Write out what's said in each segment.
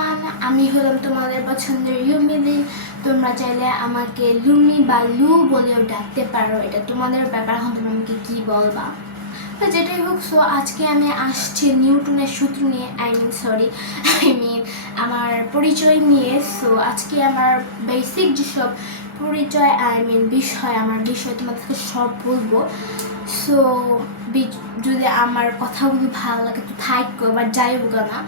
Everyone, আমি হলাম তোমাদের পছন্দের ইউমিলি। তোমরা চাইলে আমাকে লুমি বা লু বলেও ডাকতে পারো, এটা তোমাদের ব্যাপার। এখন তোমরা আমাকে কী বলবা, তো যেটাই হোক। সো আজকে আমি আসছি নিউটনের সূত্র নিয়ে, আই মিন আমার পরিচয় নিয়ে। সো আজকে আমার বেসিক যেসব পরিচয় বিষয়, আমার বিষয় তোমাদেরকে সব বলবো। সো যদি আমার কথাগুলো ভালো লাগে তো থাকবো, বা যাই হোক না।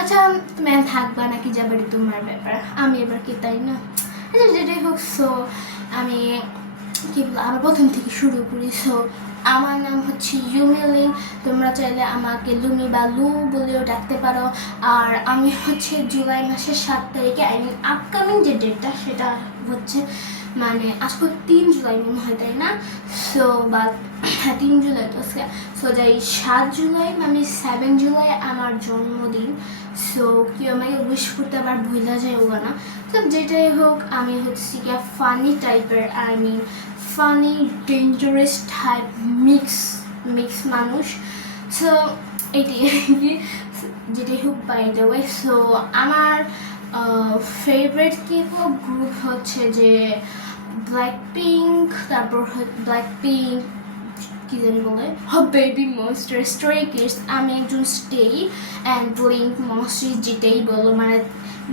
আচ্ছা, তুমি থাকবা নাকি যাবে তোমার ব্যাপার, আমি এবার কি তাই না। আচ্ছা যেটাই হোক। সো আমি কি বলবো, আমার প্রথম থেকে শুরু করি। সো আমার নাম হচ্ছে ইউমিলিং। তোমরা চাইলে আমাকে লুমি বা লু বলেও ডাকতে পারো। আর আমি হচ্ছে জুলাই মাসের 7 তারিখে, আপকামিং যে ডেটটা সেটা হচ্ছে আজকে 3 জুলাই মনে হয়, তাই না? সো বা 3 জুলাই তো। সো যাই 7 জুলাই 7 জুলাই আমার জন্মদিন। সো কেউ আমাকে উইশ করতে আবার ভুলা যায় ওগা না। তো যেটাই হোক, আমি হচ্ছে কি ফানি টাইপের, ফানি ডেঞ্জারাস টাইপ মিক্স মানুষ। সো এটি যেটাই হোক, বাই দ্য ওয়ে। সো আমার ফেভারিট গ্রুপ হচ্ছে যে ব্ল্যাকপিঙ্ক, তারপর ব্ল্যাকপিঙ্ক কি জানি বলে, বেবি মনস্টার, স্ট্রে কিডস। আমি একজন স্টে অ্যান্ড ব্লিঙ্ক মনস্টার, যেটাই বলো।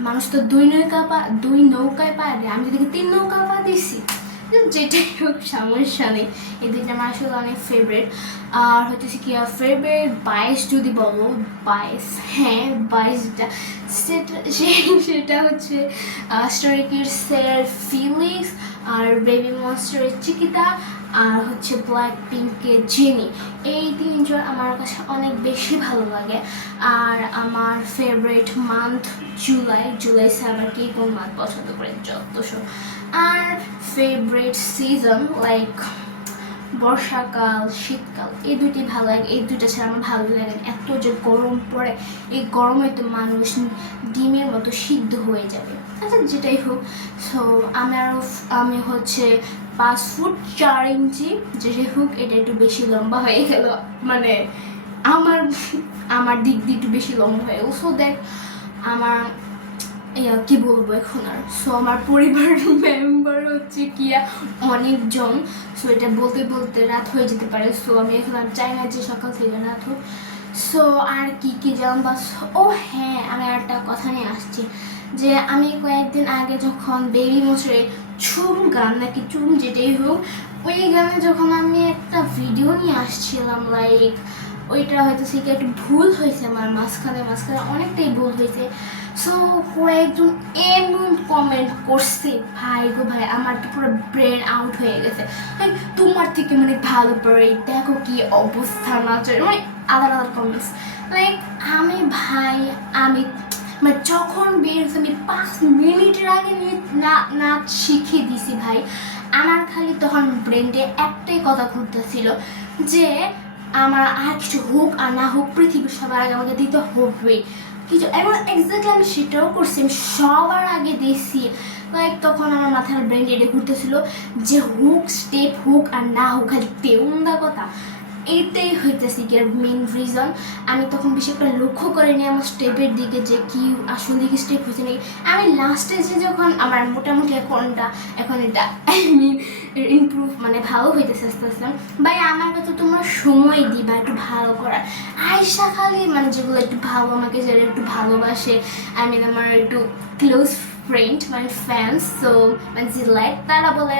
মানুষ তো দুই নৌকায় পায়, আমি যদি 3 নৌকা পা দিছি। যেটাই হোক, সমস্যা নেই। এই দুইটা আমার আসলে অনেক ফেভারিট। আর হচ্ছে কি ফেভারিট বাইস যদি বলো, হ্যাঁ বাইসটা সেটা হচ্ছে স্ট্রে কিডসের ফিলিক্স, আর বেবি মনস্টারের চিকিতা, আর হচ্ছে ব্ল্যাক পিঙ্কের জেনি। এই 3 জন আমার কাছে অনেক বেশি ভালো লাগে। আর আমার ফেভারিট মান্থ জুলাই আবার কে কোন মান্থ পছন্দ করে যতশো। আর ফেভারিট সিজন লাইক বর্ষাকাল, শীতকাল, এই দুইটি ভালো লাগে। এই দুইটা ছাড়া আমার ভালো লাগে। এত যে গরম পড়ে, এই গরমে তো মানুষ ডিমের মতো সিদ্ধ হয়ে যাবে। আচ্ছা যেটাই হোক। সো আমি হচ্ছে 5 ফুট 4 ইঞ্চি। যেটাই হোক, এটা একটু বেশি লম্বা হয়ে গেল, আমার দিক দিয়ে একটু বেশি লম্বা হয়ে গেল। সো দেখ আমার কি বলবো এখন আর। সো আমার পরিবার মেম্বার হচ্ছে অনেকজন। সো এটা বলতে বলতে রাত হয়ে যেতে পারে। সো আমি এখন আর চাই না যে সকাল থেকে রাত হোক। সো আর কি জানবা। ও হ্যাঁ, আমি একটা কথা নিয়ে আসছি যে আমি কয়েকদিন আগে যখন বেবি মশারে গান নাকি যেটাই হোক, ওই গানে যখন আমি একটা ভিডিও নিয়ে আসছিলাম, লাইক ওইটা হয়তো সেটা একটু ভুল হয়েছে, আমার মাঝখানে অনেকটাই ভুল হয়েছে। সো কয়েকজন এমন কমেন্ট করছে, ভাই গো ভাই, আমার তো পুরো ব্রেন আউট হয়ে গেছে। তোমার থেকে ভালো পড়ে, দেখো কি অবস্থা, নাচের আলাদা কমেন্টস। লাইক আমি যখন বের হচ্ছে, আমি 5 মিনিটের আগে নাচ শিখিয়ে দিছি ভাই। আমার খালি তখন ব্রেন্ডে একটাই কথা ঘুরতেছিল যে আমার আর কিছু হোক আর না হোক, পৃথিবীর সবার আগে আমাকে দিতে হবে কিছু। এবং এক্স্যাক্টলি আমি সেটাও করছি, আমি সবার আগে দিয়েছি। লাইক তখন আমার মাথার ব্রেন এটা ঘুরতেছিল যে হোক, স্টেপ হোক আর না হোক, খালি তেউন্দা কথা। এইটাই হইতেছে কি মেন রিজন। আমি তখন বেশি একটা লক্ষ্য করিনি আমার স্টেপের দিকে, যে কি আসলে কি স্টেপ হয়েছে নাকি। আমি লাস্টে যে যখন আমার মোটামুটি এখন এটা ইমপ্রুভ ভালো হইতেছে আস্তে আস্তে। ভাই আমার কাছে তোমরা সময় দিবা একটু ভালো করার। আয়সা খালি যেগুলো একটু ভালো, আমাকে যারা একটু ভালোবাসে, আমার একটু ক্লোজ ফ্রেন্ড ফ্যান্স, সো যে লাইক, তারা বলে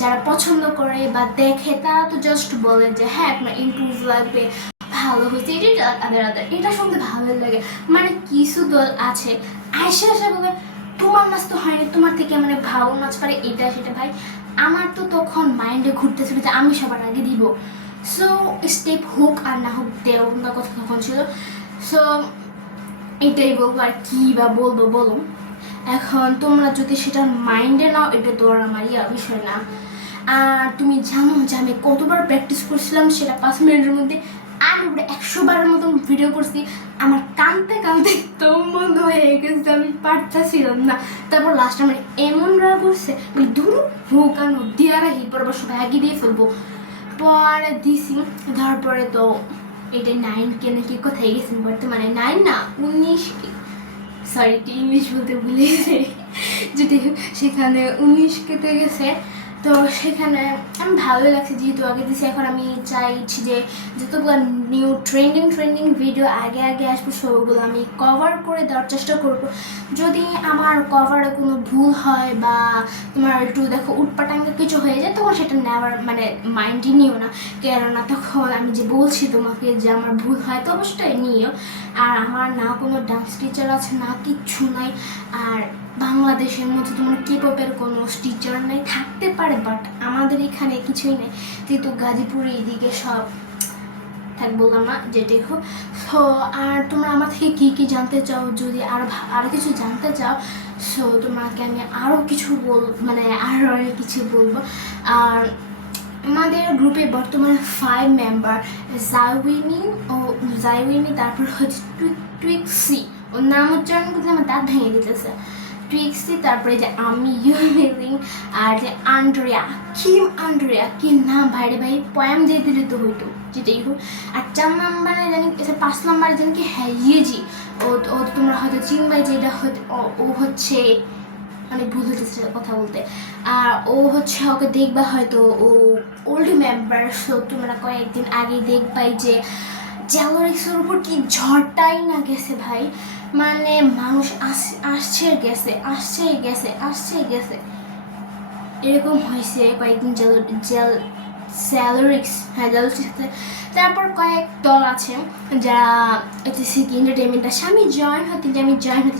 যারা পছন্দ করে বা দেখে, তারা তো জাস্ট বলে যে হ্যাঁ আপনার ইমপ্রুভ লাগবে, ভালো হয়েছে, এটা শুনতে ভালো লাগে। কিছু দল আছে আয়সা বলে তোমার নাচ তো হয়নি, তোমার থেকে ভালো নাচ পারে, এটা সেটা। ভাই আমার তো তখন মাইন্ডে ঘুরতেছিল যে আমি সবার আগে দিব। সো স্টেপ হোক আর না হোক, দেওয়ার কথা তখন ছিল। সো এটাই বলবো, আর কি বা বলবো বলো। এখন তোমরা যদি সেটা মাইন্ডে নাও, এটা তো আর আমার বিষয় না। আর তুমি জানো যে আমি কতবার প্র্যাকটিস করছিলাম, সেটা 5 মিনিটের মধ্যে আমি 100 বারের মতন ভিডিও করছি। আমার কাঁদতে দম বন্ধ হয়ে গেছে, আমি পারতেছিলাম না। তারপর লাস্ট আমার এমন রাগ করছে, দূর হোক কেন দেওয়ার পর সবাই আগে দিয়ে ফেলবো। পরে দিছি, তারপরে তো এটা 9 কে নাকি কোথায় গেছেন বর্তমানে, 9 না 19 কি সরি ইংলিশ বলতে ভুলে গেছে, যেটি সেখানে 19 কেটে গেছে। তো সেখানে আমি ভালোই লাগছে যেহেতু আগে দিয়েছি। এখন আমি চাইছি যে যতগুলো নিউ ট্রেন্ডিং ভিডিও আগে আসবে সবগুলো আমি কভার করে দেওয়ার চেষ্টা করব। যদি আমার কভারে কোনো ভুল হয় বা তোমার একটু দেখো উটপাটাঙ্গা কিছু হয়ে যায়, তখন সেটা নেওয়ার মানে মাইন্ডই নিও না, কেননা তখন আমি যে বলছি তোমাকে যে আমার ভুল হয় তো অবশ্যই নিও। আর আমার না কোনো ডান্স টিচার আছে, না কিচ্ছু নাই। আর বাংলাদেশের মধ্যে তোমার K-pop-এর কোনো টিচার নেই, থাকতে পারে বাট আমাদের এখানে কিছুই নেই, যেহেতু গাজীপুরে এদিকে সব থাক বললাম না যেটাই হোক। সো আর তোমরা আমার থেকে কী জানতে চাও, যদি আরও কিছু জানতে চাও, সো তোমাকে আমি আরও কিছু মানে আরও অনেক কিছু বলবো। আর আমাদের গ্রুপে বর্তমানে 5 মেম্বার, জাইউইনি, তারপর হচ্ছে টুইক্সি, ওর নাম উচ্চারণ করতে আমার দাঁত ভেঙে দিতেছে, টুইক্সি, তারপরে যে আমি ইউমিলিং, আর যে আন্ড্রিয়া, কি নাম বাইরে পয়াম দিয়ে দিলে তো হইতো, যেটাই হোক। আর 4 নম্বরে জানি 5 নম্বরে জানি কি হ্যাঁ ইয়েজি, ও তোমরা হয়তো চিনবাই, যেটা ও হচ্ছে অনেক ভুল হতেছে কথা বলতে। আর ও হচ্ছে ওকে দেখবা হয়তো ও ওল্ড মেম্বার, সো তোমরা কয়েকদিন আগে দেখবাই যে জ্যালোরিক্সের উপর কি ঝড়টাই না গেছে ভাই, মানে মানুষ আসছে গেছে এরকম হয়েছে কয়েকদিন জ্যালোরিক্স, হ্যাঁ জ্যালোরিক্সে। তারপর কয়েক দল আছে যারা এন্টারটেনমেন্টের সামনে জয়েন হতে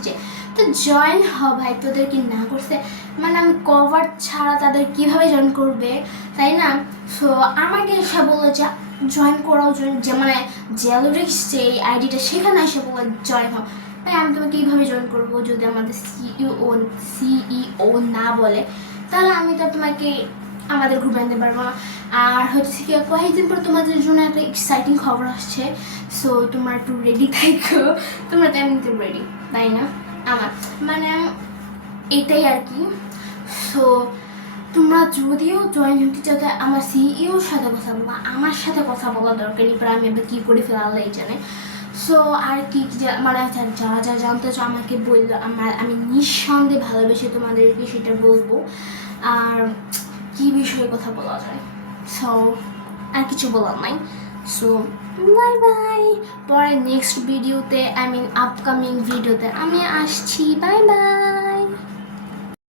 চাই, তো জয়েন হ ভাই, তোদের কি না করছে, মানে আমি কভার ছাড়া তাদের কিভাবে জয়েন করবে, তাই না? সো আমাকে এসে বললো যে জয়েন করাও, যে মানে জ্যালোরিক্স যে আইডিটা সেখানে এসে বললো জয়েন হও। ভাই আমি তোমাকে কীভাবে জয়েন করবো যদি আমাদের সিইও না বলে, তাহলে আমি তো তোমাকে আমাদের গ্রুপে আনতে পারবো না। আর হচ্ছে কি কয়েকদিন পর তোমাদের জন্য একটা এক্সাইটিং খবর আসছে, সো তোমরা একটু রেডি থাকো, তোমরা তো এমনিতে রেডি তাই না? আমার মানে এটাই আর কি। সো তোমরা যদিও জয়েন হতে চাও, আমার সিইওর সাথে কথা বলবো, আমার সাথে কথা বলা দরকার নেই, আমি এবার কী করে ফেলাল্লাই জানে। সো আর কি মানে যা জানতে চাও আমাকে বললো, আমি নিঃসন্দেহে ভালোবেসে তোমাদেরকে সেটা বলবো। আর কি বিষয়ে কথা বলা যায়, সো আর কিছু বলার নাই। সো বাই, পরে নেক্সট ভিডিওতে আপকামিং ভিডিওতে আমি আসছি, বাই।